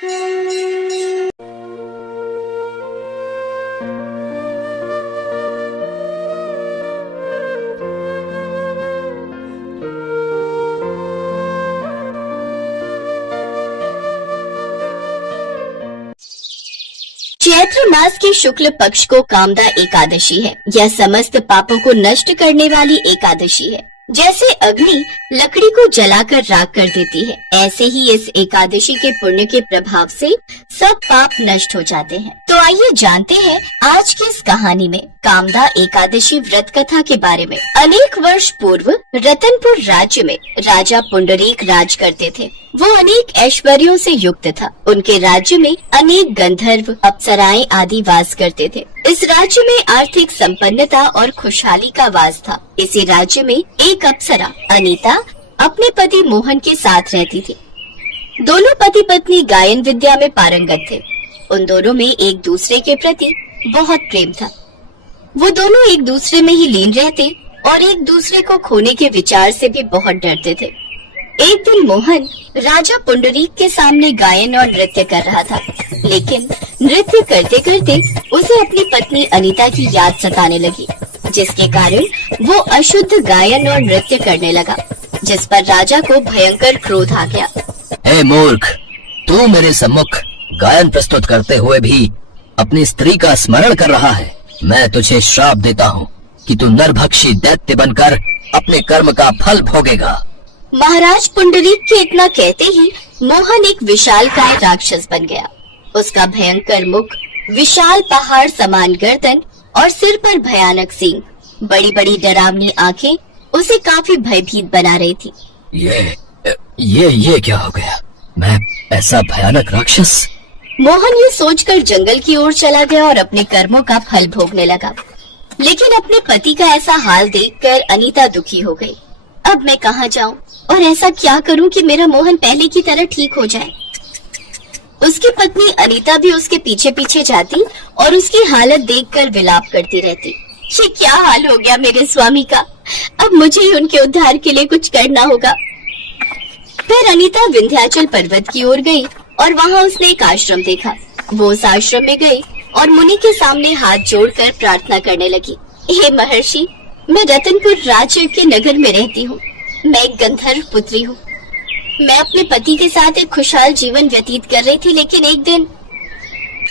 चैत्र मास के शुक्ल पक्ष को कामदा एकादशी है। यह समस्त पापों को नष्ट करने वाली एकादशी है। जैसे अग्नि लकड़ी को जलाकर राख कर देती है, ऐसे ही इस एकादशी के पुण्य के प्रभाव से सब पाप नष्ट हो जाते हैं। तो आइए जानते हैं आज की इस कहानी में कामदा एकादशी व्रत कथा के बारे में। अनेक वर्ष पूर्व रतनपुर राज्य में राजा पुंडरीक राज करते थे। वो अनेक ऐश्वर्यों से युक्त था। उनके राज्य में अनेक गंधर्व, अप्सराएं आदि वास करते थे। इस राज्य में आर्थिक संपन्नता और खुशहाली का वास था। इसी राज्य में एक अप्सरा अनीता अपने पति मोहन के साथ रहती थी। दोनों पति पत्नी गायन विद्या में पारंगत थे। उन दोनों में एक दूसरे के प्रति बहुत प्रेम था। वो दोनों एक दूसरे में ही लीन रहते और एक दूसरे को खोने के विचार से भी बहुत डरते थे। एक दिन मोहन राजा पुंडरीक के सामने गायन और नृत्य कर रहा था, लेकिन नृत्य करते करते उसे अपनी पत्नी अनीता की याद सताने लगी, जिसके कारण वो अशुद्ध गायन और नृत्य करने लगा, जिस पर राजा को भयंकर क्रोध आ गया। हे मूर्ख, तू मेरे सम्मुख गायन प्रस्तुत करते हुए भी अपनी स्त्री का स्मरण कर रहा है। मैं तुझे श्राप देता हूँ कि तू नरभक्षी दैत्य बनकर अपने कर्म का फल भोगेगा। महाराज पुंडरीक के इतना कहते ही मोहन एक विशालकाय राक्षस बन गया। उसका भयंकर मुख, विशाल पहाड़ समान गर्दन और सिर पर भयानक सींग, बड़ी बड़ी डरावनी आंखें उसे काफी भयभीत बना रही थी। ये क्या हो गया? मैं ऐसा भयानक राक्षस? मोहन ये सोचकर जंगल की ओर चला गया और अपने कर्मों का फल भोगने लगा। लेकिन अपने पति का ऐसा हाल देखकर अनीता दुखी हो गई। अब मैं कहाँ जाऊँ और ऐसा क्या करूँ कि मेरा मोहन पहले की तरह ठीक हो जाए। उसकी पत्नी अनीता भी उसके पीछे पीछे जाती और उसकी हालत देखकर विलाप करती रहती। ये क्या हाल हो गया मेरे स्वामी का, अब मुझे ही उनके उद्धार के लिए कुछ करना होगा। फिर अनीता विंध्याचल पर्वत की ओर गई और वहाँ उसने एक आश्रम देखा। वो उस आश्रम में गई और मुनि के सामने हाथ जोड़कर प्रार्थना करने लगी। हे महर्षि, मैं रतनपुर राज्य के नगर में रहती हूँ। मैं एक गंधर्व पुत्री हूँ। मैं अपने पति के साथ एक खुशहाल जीवन व्यतीत कर रही थी, लेकिन एक दिन।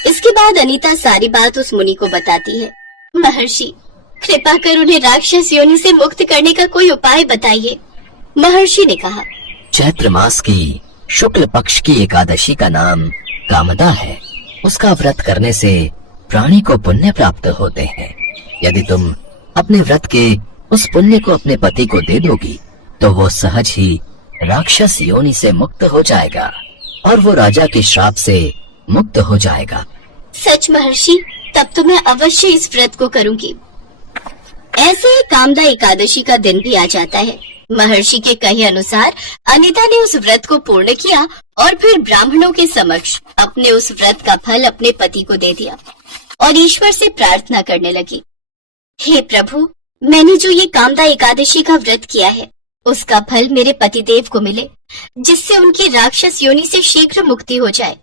इसके बाद अनीता सारी बात उस मुनि को बताती है। महर्षि, कृपा कर उन्हें राक्षस योनि से मुक्त करने का कोई उपाय बताइए। महर्षि ने कहा, चैत्र मास की शुक्ल पक्ष की एकादशी का नाम कामदा है। उसका व्रत करने से प्राणी को पुण्य प्राप्त होते हैं। यदि तुम अपने व्रत के उस पुण्य को अपने पति को दे दोगी तो वो सहज ही राक्षस योनि से मुक्त हो जाएगा और वो राजा के श्राप से मुक्त हो जाएगा। सच महर्षि, तब तो मैं अवश्य इस व्रत को करूंगी। ऐसे ही कामदा एकादशी का दिन भी आ जाता है। महर्षि के कहे अनुसार अनीता ने उस व्रत को पूर्ण किया और फिर ब्राह्मणों के समक्ष अपने उस व्रत का फल अपने पति को दे दिया और ईश्वर से प्रार्थना करने लगी। हे प्रभु, मैंने जो ये कामदा एकादशी का व्रत किया है उसका फल मेरे पतिदेव को मिले, जिससे उनकी राक्षस योनि से शीघ्र मुक्ति हो जाए।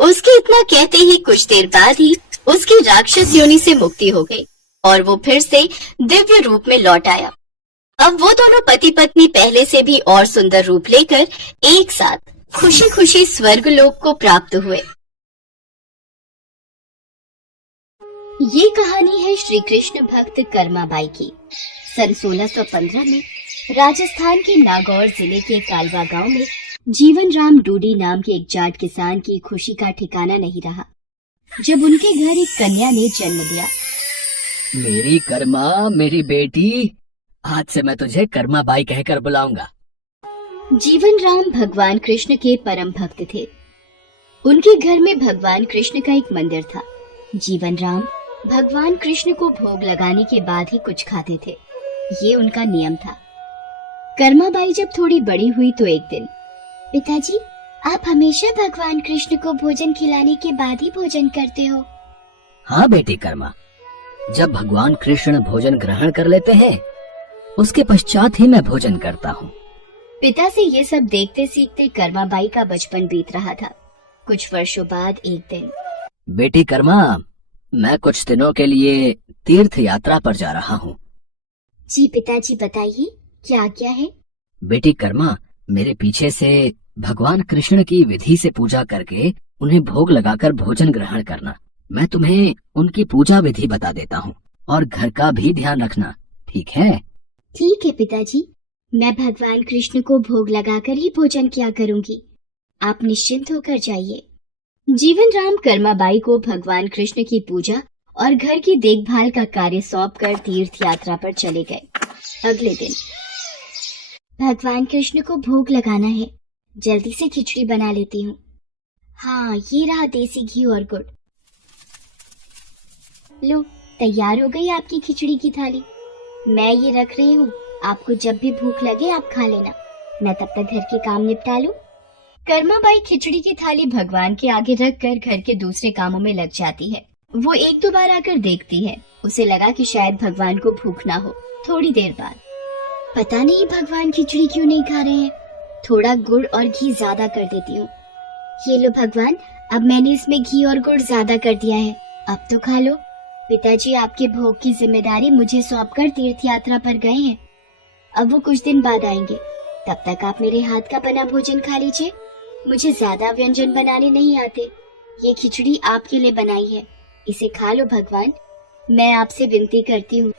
उसके इतना कहते ही कुछ देर बाद ही उसकी राक्षस योनि से मुक्ति हो गई और वो फिर से दिव्य रूप में लौट आया। अब वो दोनों पति पत्नी पहले से भी और सुंदर रूप लेकर एक साथ खुशी खुशी स्वर्ग लोक को प्राप्त हुए। ये कहानी है श्री कृष्ण भक्त कर्माबाई की। सन 1615 में राजस्थान के नागौर जिले के कालवा गांव में जीवन राम डूडी नाम के एक जाट किसान की खुशी का ठिकाना नहीं रहा जब उनके घर एक कन्या ने जन्म लिया। मेरी कर्मा, मेरी बेटी, आज से मैं तुझे कर्माबाई कहकर बुलाऊंगा। जीवन राम भगवान कृष्ण के परम भक्त थे। उनके घर में भगवान कृष्ण का एक मंदिर था। जीवन राम भगवान कृष्ण को भोग लगाने के बाद ही कुछ खाते थे, ये उनका नियम था। कर्माबाई जब थोड़ी बड़ी हुई तो एक दिन, पिताजी, आप हमेशा भगवान कृष्ण को भोजन खिलाने के बाद ही भोजन करते हो? हाँ बेटी कर्मा, जब भगवान कृष्ण भोजन ग्रहण कर लेते हैं उसके पश्चात ही मैं भोजन करता हूँ। पिता से ये सब देखते सीखते कर्माबाई का बचपन बीत रहा था। कुछ वर्षों बाद एक दिन। बेटी कर्मा, मैं कुछ दिनों के लिए तीर्थ यात्रा पर जा रहा हूँ। जी पिताजी, बताइए क्या क्या है। बेटी कर्मा, मेरे पीछे से भगवान कृष्ण की विधि से पूजा करके उन्हें भोग लगाकर भोजन ग्रहण करना। मैं तुम्हें उनकी पूजा विधि बता देता हूँ और घर का भी ध्यान रखना, ठीक है? ठीक है पिताजी, मैं भगवान कृष्ण को भोग लगाकर ही भोजन किया करूंगी। आप निश्चिंत होकर जाइए। जीवन राम कर्माबाई को भगवान कृष्ण की पूजा और घर की देखभाल का कार्य सौंपकर तीर्थ यात्रा पर चले गए। अगले दिन। भगवान कृष्ण को भोग लगाना है, जल्दी से खिचड़ी बना लेती हूँ। हाँ, ये रहा देसी घी और गुड़। लो, तैयार हो गई आपकी खिचड़ी की थाली। मैं ये रख रही हूँ, आपको जब भी भूख लगे आप खा लेना। मैं तब तक घर के काम निपटा लूं। कर्माबाई खिचड़ी की थाली भगवान के आगे रखकर घर के दूसरे कामों में लग जाती है। वो एक दो बार आकर देखती है। उसे लगा कि शायद भगवान को भूख ना हो। थोड़ी देर बाद, पता नहीं भगवान खिचड़ी क्यों नहीं खा रहे हैं। थोड़ा गुड़ और घी ज्यादा कर देती हूँ। ये लो भगवान, अब मैंने इसमें घी और गुड़ ज्यादा कर दिया है, अब तो खा लो। पिताजी आपके भोग की जिम्मेदारी मुझे सौंपकर तीर्थ यात्रा पर गए हैं। अब वो कुछ दिन बाद आएंगे, तब तक आप मेरे हाथ का बना भोजन खा लीजिए। मुझे ज्यादा व्यंजन बनाने नहीं आते। ये खिचड़ी आपके लिए बनाई है, इसे खा लो भगवान। मैं आपसे विनती करती हूँ,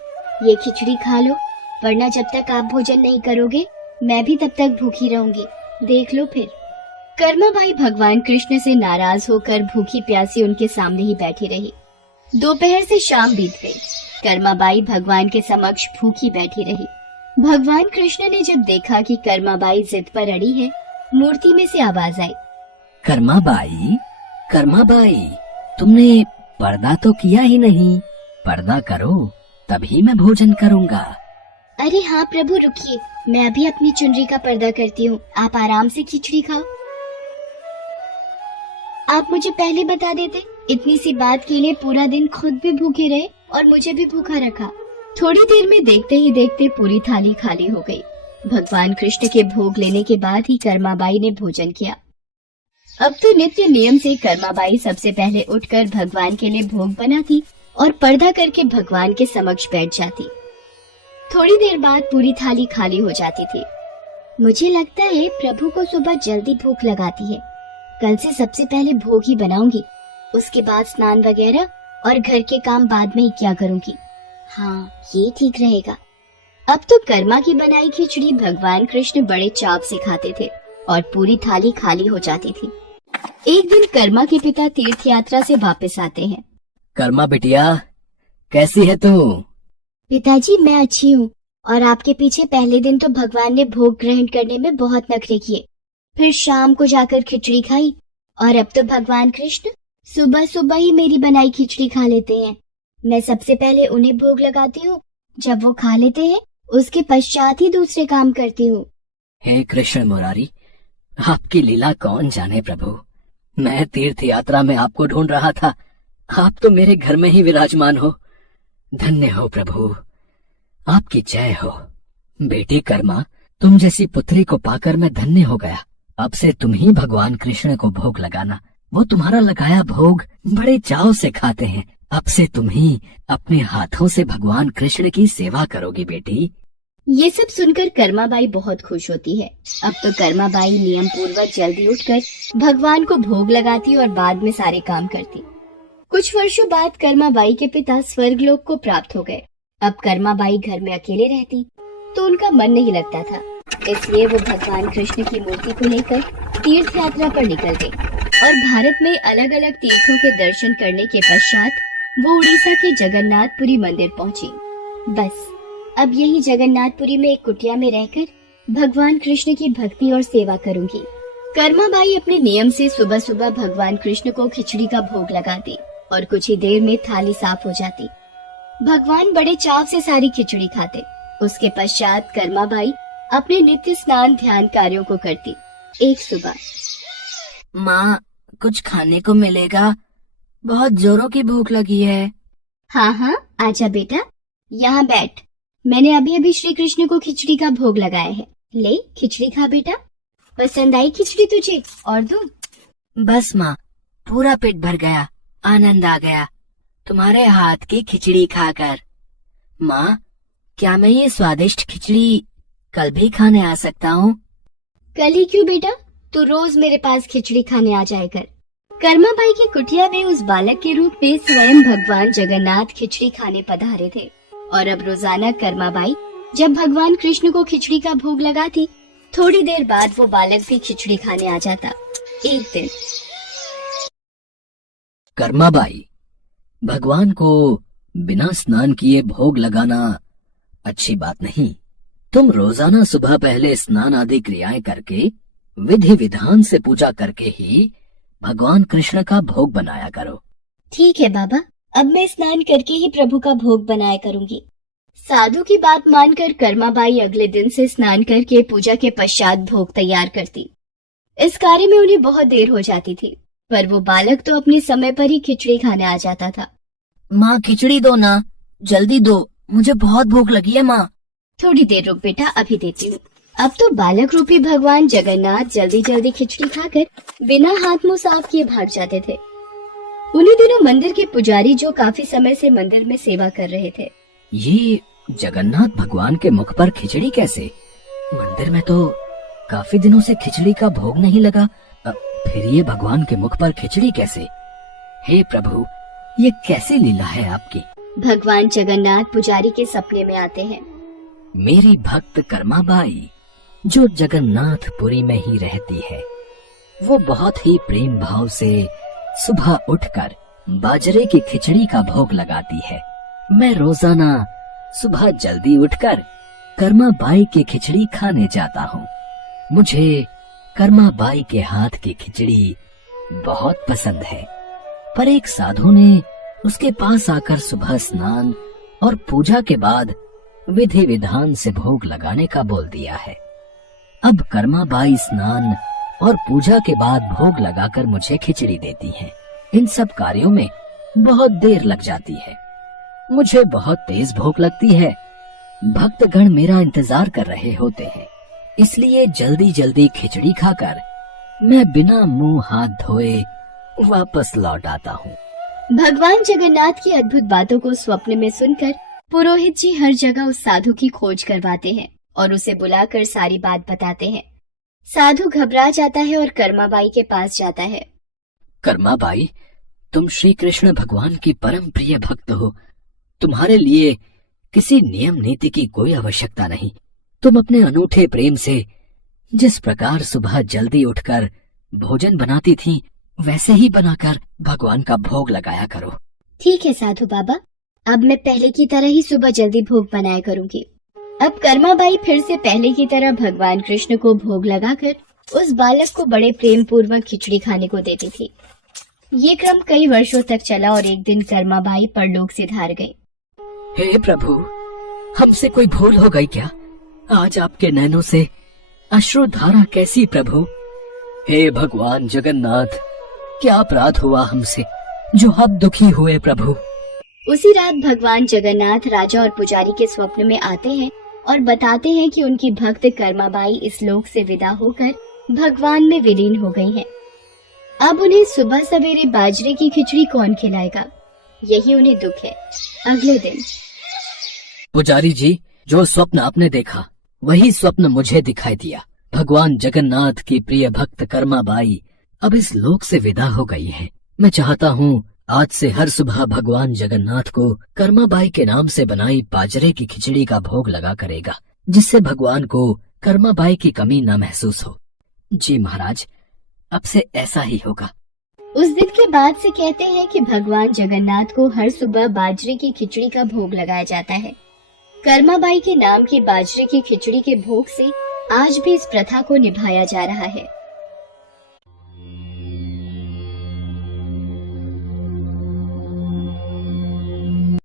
ये खिचड़ी खा लो, वरना जब तक आप भोजन नहीं करोगे मैं भी तब तक भूखी रहूंगी। देख लो फिर। कर्माबाई भगवान कृष्ण से नाराज होकर भूखी प्यासी उनके सामने ही बैठी रही। दोपहर से शाम बीत गई। कर्माबाई भगवान के समक्ष भूखी बैठी रही। भगवान कृष्ण ने जब देखा कि कर्माबाई जिद पर अड़ी है, मूर्ति में से आवाज आई, कर्माबाई, कर्माबाई, तुमने पर्दा तो किया ही नहीं। पर्दा करो, तभी मैं भोजन करूंगा। अरे हाँ प्रभु, रुकिए, मैं अभी अपनी चुनरी का पर्दा करती हूँ। आप आराम से खिचड़ी खाओ। आप मुझे पहले बता देते, इतनी सी बात के लिए पूरा दिन खुद भी भूखे रहे और मुझे भी भूखा रखा। थोड़ी देर में देखते ही देखते पूरी थाली खाली हो गई। भगवान कृष्ण के भोग लेने के बाद ही कर्माबाई ने भोजन किया। अब तो नित्य नियम से कर्माबाई सबसे पहले उठकर भगवान के लिए भोग बनाती और पर्दा करके भगवान के समक्ष बैठ जाती। थोड़ी देर बाद पूरी थाली खाली हो जाती थी। मुझे लगता है प्रभु को सुबह जल्दी भूख लगाती है। कल से सबसे पहले भोग ही बनाऊंगी, उसके बाद स्नान वगैरह और घर के काम बाद में ही क्या करूंगी। हाँ, ये ठीक रहेगा। अब तो कर्मा की बनाई खिचड़ी भगवान कृष्ण बड़े चाव से खाते थे और पूरी थाली खाली हो जाती थी। एक दिन कर्मा के पिता तीर्थ यात्रा से वापस आते हैं। कर्मा बिटिया, कैसी है तू? पिताजी, मैं अच्छी हूँ। और आपके पीछे पहले दिन तो भगवान ने भोग ग्रहण करने में बहुत नखरे किए, फिर शाम को जाकर खिचड़ी खाई और अब तो भगवान कृष्ण सुबह सुबह ही मेरी बनाई खिचड़ी खा लेते हैं। मैं सबसे पहले उन्हें भोग लगाती हूँ, जब वो खा लेते हैं उसके पश्चात ही दूसरे काम करती हूँ। हे कृष्ण मुरारी, आपकी लीला कौन जाने प्रभु। मैं तीर्थ यात्रा में आपको ढूंढ रहा था, आप तो मेरे घर में ही विराजमान हो। धन्य हो प्रभु, आपकी जय हो। बेटी कर्मा, तुम जैसी पुत्री को पाकर मैं धन्य हो गया। अब से तुम ही भगवान कृष्ण को भोग लगाना। वो तुम्हारा लगाया भोग बड़े चाव से खाते हैं। अब से तुम ही अपने हाथों से भगवान कृष्ण की सेवा करोगी बेटी। ये सब सुनकर कर्माबाई बहुत खुश होती है। अब तो कर्माबाई नियम पूर्वक जल्दी उठकर भगवान को भोग लगाती और बाद में सारे काम करती। कुछ वर्षों बाद कर्माबाई के पिता स्वर्गलोक को प्राप्त हो गए। अब कर्माबाई घर में अकेले रहती तो उनका मन नहीं लगता था, इसलिए वो भगवान कृष्ण की मूर्ति को लेकर तीर्थ यात्रा पर निकल गई और भारत में अलग अलग तीर्थों के दर्शन करने के पश्चात वो उड़ीसा के जगन्नाथपुरी मंदिर पहुंची। बस अब यही जगन्नाथपुरी में एक कुटिया में रहकर भगवान कृष्ण की भक्ति और सेवा करूंगी। कर्माबाई अपने नियम से सुबह सुबह भगवान कृष्ण को खिचड़ी का भोग लगाती और कुछ ही देर में थाली साफ हो जाती। भगवान बड़े चाव से सारी खिचड़ी खाते। उसके पश्चात कर्माबाई अपने नित्य स्नान ध्यान कार्यों को करती। एक सुबह, माँ, कुछ खाने को मिलेगा? बहुत जोरों की भूख लगी है। हाँ हाँ, आजा बेटा, यहाँ बैठ। मैंने अभी अभी श्री कृष्ण को खिचड़ी का भोग लगाया है। ले खिचड़ी खा बेटा। पसंद आई खिचड़ी तुझे? और दूं? बस माँ, पूरा पेट भर गया, आनंद आ गया तुम्हारे हाथ की खिचड़ी खाकर। माँ, क्या मैं ये स्वादिष्ट खिचड़ी कल भी खाने आ सकता हूँ? कल ही क्यों बेटा, तू रोज मेरे पास खिचड़ी खाने आ जाया कर। कर्माबाई की कुटिया में उस बालक के रूप में स्वयं भगवान जगन्नाथ खिचड़ी खाने पधारे थे और अब रोजाना कर्माबाई जब भगवान कृष्ण को खिचड़ी का भोग लगाती, थोड़ी देर बाद वो बालक भी खिचड़ी खाने आ जाता। एक दिन कर्माबाई, भगवान को बिना स्नान किए भोग लगाना अच्छी बात नहीं। तुम रोजाना सुबह पहले स्नान आदि क्रियाएं करके विधि विधान से पूजा करके ही भगवान कृष्ण का भोग बनाया करो। ठीक है बाबा, अब मैं स्नान करके ही प्रभु का भोग बनाया करूंगी। साधु की बात मानकर कर्माबाई अगले दिन से स्नान करके पूजा के पश्चात भोग तैयार करती। इस कार्य में उन्हें बहुत देर हो जाती थी, पर वो बालक तो अपने समय पर ही खिचड़ी खाने आ जाता था। माँ, खिचड़ी दो ना, जल्दी दो, मुझे बहुत भूख लगी है माँ। थोड़ी देर रुक बेटा, अभी देती हूँ। अब तो बालक रूपी भगवान जगन्नाथ जल्दी जल्दी खिचड़ी खाकर बिना हाथ मुंह साफ किए भाग जाते थे। उन्हीं दिनों मंदिर के पुजारी, जो काफी समय से मंदिर में सेवा कर रहे थे, ये जगन्नाथ भगवान के मुख पर खिचड़ी कैसे? मंदिर में तो काफी दिनों से खिचड़ी का भोग नहीं लगा, फिर ये भगवान के मुख पर खिचड़ी कैसे? हे प्रभु, ये कैसी लीला है आपकी? भगवान जगन्नाथ पुजारी के सपने में आते हैं। मेरी भक्त कर्माबाई, जो जगन्नाथपुरी में ही रहती है, वो बहुत ही प्रेम भाव से सुबह उठकर बाजरे की खिचड़ी का भोग लगाती है। मैं रोजाना सुबह जल्दी उठकर कर्माबाई की खिचड़ी खाने जाता हूँ। मुझे कर्माबाई के हाथ की खिचड़ी बहुत पसंद है। पर एक साधु ने उसके पास आकर सुबह स्नान और पूजा के बाद विधि विधान से भोग लगाने का बोल दिया है। अब कर्माबाई स्नान और पूजा के बाद भोग लगाकर मुझे खिचड़ी देती हैं। इन सब कार्यों में बहुत देर लग जाती है। मुझे बहुत तेज भूख लगती है। भक्तगण मेरा इंतजार कर रहे होते हैं, इसलिए जल्दी जल्दी खिचड़ी खाकर मैं बिना मुंह हाथ धोए वापस लौट आता हूँ। भगवान जगन्नाथ की अद्भुत बातों को स्वप्न में सुनकर पुरोहित जी हर जगह उस साधु की खोज करवाते हैं और उसे बुलाकर सारी बात बताते हैं। साधु घबरा जाता है और कर्माबाई के पास जाता है। कर्माबाई, तुम श्री कृष्ण भगवान की परम प्रिय भक्त हो। तुम्हारे लिए किसी नियम नीति की कोई आवश्यकता नहीं। तुम अपने अनूठे प्रेम से जिस प्रकार सुबह जल्दी उठकर भोजन बनाती थी, वैसे ही बनाकर भगवान का भोग लगाया करो। ठीक है साधु बाबा, अब मैं पहले की तरह ही सुबह जल्दी भोग बनाया करूंगी। अब कर्माबाई फिर से पहले की तरह भगवान कृष्ण को भोग लगाकर उस बालक को बड़े प्रेम पूर्वक खिचड़ी खाने को देती थी। ये क्रम कई वर्षों तक चला और एक दिन कर्माबाई परलोक से धार गई। हे प्रभु, हमसे कोई भूल हो गई क्या? आज आपके नैनों से अश्रुधारा कैसी प्रभु? हे भगवान जगन्नाथ, क्या अपराध हुआ हमसे जो आप दुखी हुए प्रभु? उसी रात भगवान जगन्नाथ राजा और पुजारी के स्वप्न में आते हैं और बताते हैं कि उनकी भक्त कर्माबाई इस लोक से विदा होकर भगवान में विलीन हो गई हैं। अब उन्हें सुबह सवेरे बाजरे की खिचड़ी कौन खिलाएगा, यही उन्हें दुख है। अगले दिन पुजारी जी, जो स्वप्न आपने देखा वही स्वप्न मुझे दिखाई दिया। भगवान जगन्नाथ की प्रिय भक्त कर्माबाई अब इस लोक से विदा हो गई है। मैं चाहता हूँ आज से हर सुबह भगवान जगन्नाथ को कर्माबाई के नाम से बनाई बाजरे की खिचड़ी का भोग लगा करेगा, जिससे भगवान को कर्माबाई की कमी न महसूस हो। जी महाराज, अब से ऐसा ही होगा। उस दिन के बाद से कहते हैं कि भगवान जगन्नाथ को हर सुबह बाजरे की खिचड़ी का भोग लगाया जाता है। कर्माबाई के नाम की बाजरे की खिचड़ी के भोग से आज भी इस प्रथा को निभाया जा रहा है।